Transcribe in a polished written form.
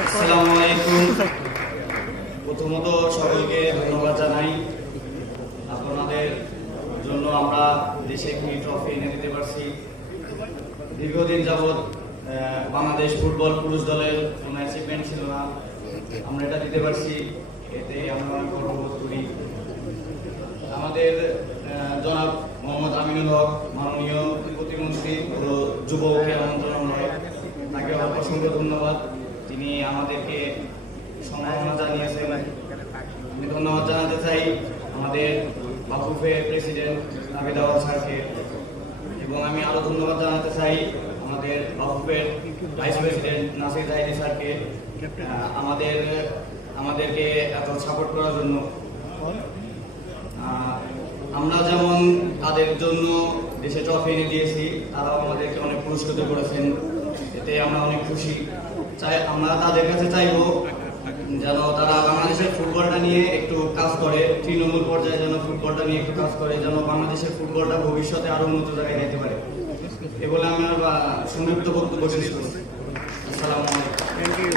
আসসালামু আলাইকুম। প্রথমত সকলকে ধন্যবাদ জানাই। আপনাদের জন্য আমরা দেশে একটি ট্রফি এনে দিতে পারছি। দীর্ঘদিন যাবৎ বাংলাদেশ ফুটবল পুরুষ দলের কোনো অ্যাচিভমেন্ট ছিল না, আমরা এটা দিতে পারছি, এতে আমরা অনেক গর্ববোধ করি। আমাদের জনাব মোহাম্মদ আমিনুল হক মাননীয় প্রতিমন্ত্রী ও যুব ক্রীড়া মন্ত্রণালয়, তাকে অসংখ্য ধন্যবাদ। তিনি আমাদেরকে সম্মাননা জানিয়েছেন। আমি ধন্যবাদ জানাতে চাই আমাদের বাফুফের প্রেসিডেন্ট নাবিদ আওয়াল স্যারকে, এবং আমি আরো ধন্যবাদ জানাতে চাই আমাদের বাফুফের ভাইস প্রেসিডেন্ট নাসির জাহিদি স্যারকে আমাদেরকে এত সাপোর্ট করার জন্য। আমরা যেমন তাদের জন্য দেশে ট্রফি এনে দিয়েছি, তারাও আমাদেরকে অনেক পুরস্কৃত করেছেন, এতে আমরা অনেক খুশি। আমরা তাদের কাছে চাইবো যেন তারা বাংলাদেশের ফুটবলটা নিয়ে একটু কাজ করে, তৃণমূল পর্যায়ে যেন ফুটবলটা নিয়ে একটু কাজ করে, যেন বাংলাদেশের ফুটবলটা ভবিষ্যতে আরো উন্নত জায়গায় যেতে পারে। এ বলে আমি সংক্ষিপ্ত বক্তব্য শেষ করছি। আসসালামু আলাইকুম।